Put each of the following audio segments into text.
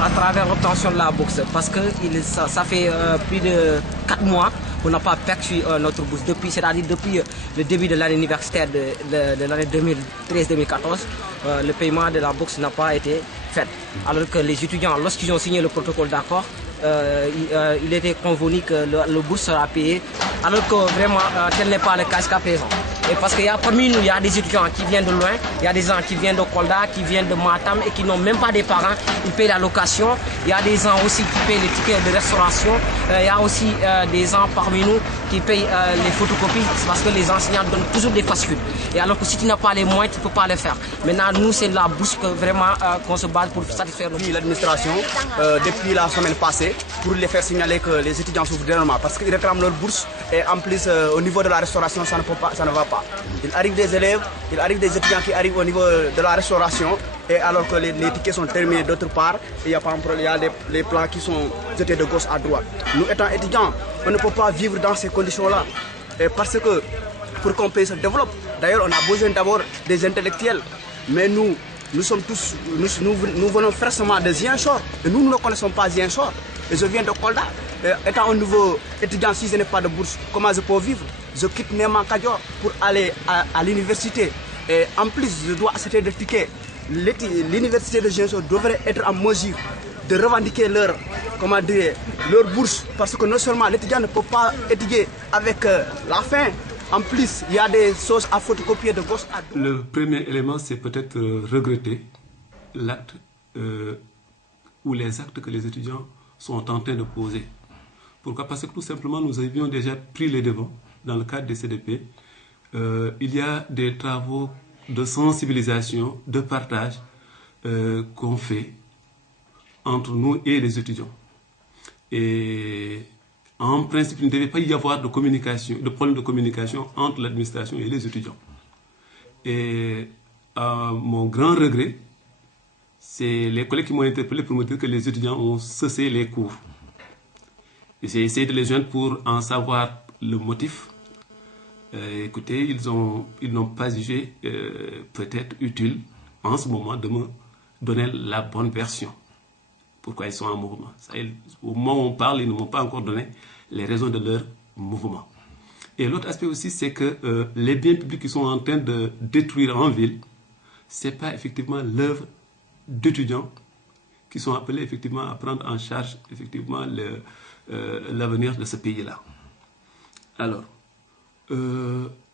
à travers l'obtention de la bourse. Parce que ça fait plus de 4 mois qu'on n'a pas perçu notre bourse. C'est-à-dire depuis le début de l'année universitaire de l'année 2013-2014, le paiement de la bourse n'a pas été fait. Alors que les étudiants, lorsqu'ils ont signé le protocole d'accord, il était convenu que le bourse sera payé, alors que vraiment tel n'est pas le cas jusqu'à présent. Et parce qu'il y a parmi nous, il y a des étudiants qui viennent de loin, il y a des gens qui viennent de Kolda, qui viennent de Matam et qui n'ont même pas des parents, ils payent la location. Il y a des gens aussi qui payent les tickets de restauration. Il y a aussi des gens parmi nous qui payent les photocopies parce que les enseignants donnent toujours des fascules. Et alors que si tu n'as pas les moyens, tu ne peux pas les faire. Maintenant, nous, c'est la bourse que vraiment qu'on se base pour satisfaire l'administration depuis la semaine passée pour les faire signaler que les étudiants souffrent d'énormément parce qu'ils réclament leur bourse et en plus au niveau de la restauration ça ne va pas. Il arrive des élèves, il arrive des étudiants qui arrivent au niveau de la restauration et alors que les tickets sont terminés d'autre part, il y a par exemple les plans qui sont jetés de gauche à droite. Nous étant étudiants, on ne peut pas vivre dans ces conditions-là parce que pour qu'un pays se développe, d'ailleurs on a besoin d'abord des intellectuels, mais nous sommes tous, nous venons fraîchement de Ziguinchor et nous ne connaissons pas Ziguinchor. Et je viens de Kolda. Étant un nouveau étudiant, si je n'ai pas de bourse, comment je peux vivre? Je quitte Néma Kadior pour aller à l'université. Et en plus, je dois acheter des tickets. L'université de Ziguinchor devrait être en mesure de revendiquer leur bourse. Parce que non seulement l'étudiant ne peut pas étudier avec la faim, en plus, il y a des choses à photocopier de gauche à droite. Le premier élément, c'est peut-être regretter l'acte ou les actes que les étudiants sont en train de poser. Pourquoi? Parce que tout simplement, nous avions déjà pris les devants dans le cadre des CDP. Il y a des travaux de sensibilisation, de partage qu'on fait entre nous et les étudiants. Et en principe, il ne devait pas y avoir de problème de communication entre l'administration et les étudiants. Et mon grand regret, c'est les collègues qui m'ont interpellé pour me dire que les étudiants ont cessé les cours. J'ai essayé de les joindre pour en savoir le motif. Écoutez, ils n'ont pas jugé peut-être utile en ce moment de me donner la bonne version. Pourquoi ils sont en mouvement. Au moment où on parle, ils ne m'ont pas encore donné les raisons de leur mouvement. Et l'autre aspect aussi, c'est que les biens publics qui sont en train de détruire en ville, ce n'est pas effectivement l'œuvre d'étudiants qui sont appelés effectivement à prendre en charge effectivement l'avenir de ce pays-là. Alors,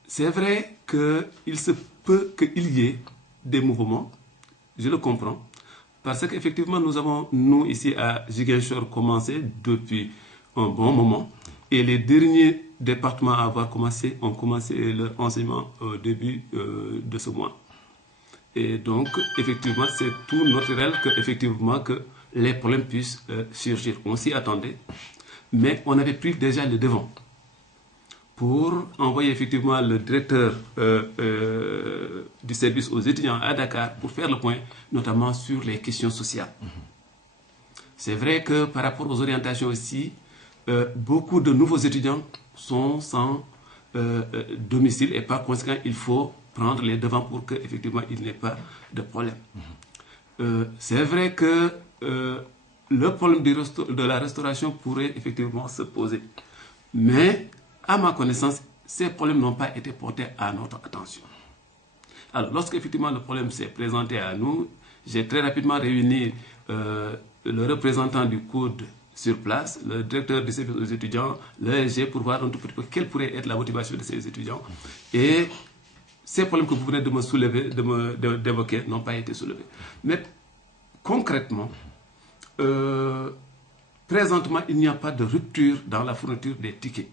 c'est vrai qu'il se peut qu'il y ait des mouvements, je le comprends, parce qu'effectivement nous avons, nous ici à Ziguinchor, commencé depuis un bon moment, et les derniers départements à avoir commencé ont commencé leur enseignement au début de ce mois. Et donc, effectivement, c'est tout naturel que les problèmes puissent surgir. On s'y attendait, mais on avait pris déjà le devant pour envoyer effectivement le directeur du service aux étudiants à Dakar pour faire le point, notamment sur les questions sociales. C'est vrai que par rapport aux orientations aussi, beaucoup de nouveaux étudiants sont sans domicile et par conséquent, il faut prendre les devants pour qu'effectivement il n'y ait pas de problème. C'est vrai que le problème de la restauration pourrait effectivement se poser. Mais, à ma connaissance, ces problèmes n'ont pas été portés à notre attention. Alors, lorsqu'effectivement le problème s'est présenté à nous, j'ai très rapidement réuni le représentant du COUD sur place, le directeur du service aux étudiants, le SG, pour voir un tout petit peu quelle pourrait être la motivation de ces étudiants. Et ces problèmes que vous venez de me soulever, d'évoquer, n'ont pas été soulevés. Mais concrètement, présentement, il n'y a pas de rupture dans la fourniture des tickets.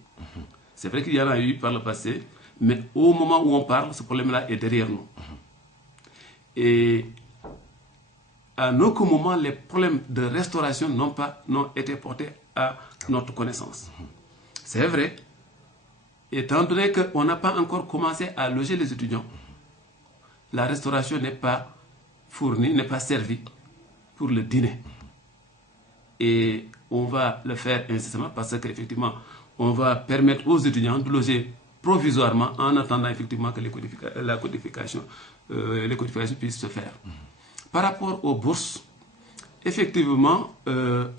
C'est vrai qu'il y en a eu par le passé, mais au moment où on parle, ce problème-là est derrière nous. Et à aucun moment, les problèmes de restauration n'ont été portés à notre connaissance. C'est vrai, étant donné qu'on n'a pas encore commencé à loger les étudiants, la restauration n'est pas fournie, n'est pas servie pour le dîner. Et on va le faire incessamment parce qu'effectivement, on va permettre aux étudiants de loger provisoirement en attendant effectivement que les codifications puissent se faire. Par rapport aux bourses, effectivement,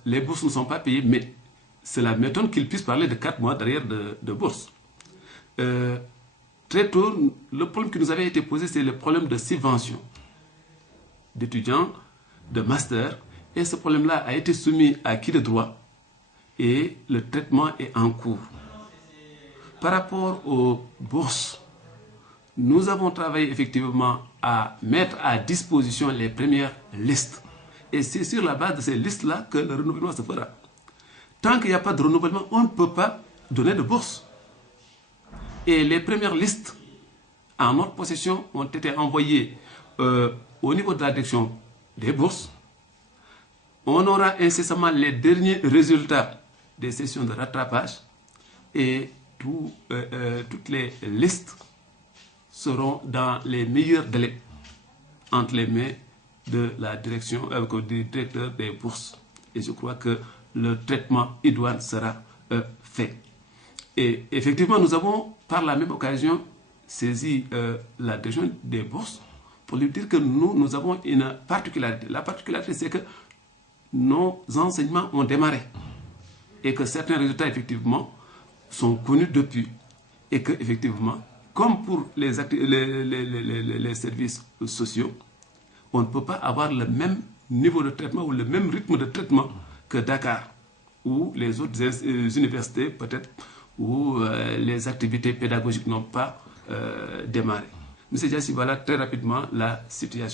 les bourses ne sont pas payées, mais cela m'étonne qu'ils puissent parler de 4 mois derrière de bourse. Très tôt, le problème qui nous avait été posé, c'est le problème de subvention d'étudiants, de master, et ce problème-là a été soumis à qui de droit, et le traitement est en cours. Par rapport aux bourses, nous avons travaillé effectivement à mettre à disposition les premières listes. Et c'est sur la base de ces listes-là que le renouvellement se fera. Tant qu'il n'y a pas de renouvellement, on ne peut pas donner de bourse. Et les premières listes en notre possession ont été envoyées au niveau de la direction des bourses. On aura incessamment les derniers résultats des sessions de rattrapage et toutes les listes seront dans les meilleurs délais entre les mains de la direction, du directeur des bourses. Et je crois que le traitement idoine sera fait. Et effectivement, nous avons par la même occasion saisi la direction des bourses pour lui dire que nous avons une particularité. La particularité, c'est que nos enseignements ont démarré et que certains résultats, effectivement, sont connus depuis. Et que, effectivement, comme pour les services sociaux, on ne peut pas avoir le même niveau de traitement ou le même rythme de traitement que Dakar ou les autres universités, peut-être, où les activités pédagogiques n'ont pas démarré. Monsieur Diassi, voilà très rapidement la situation.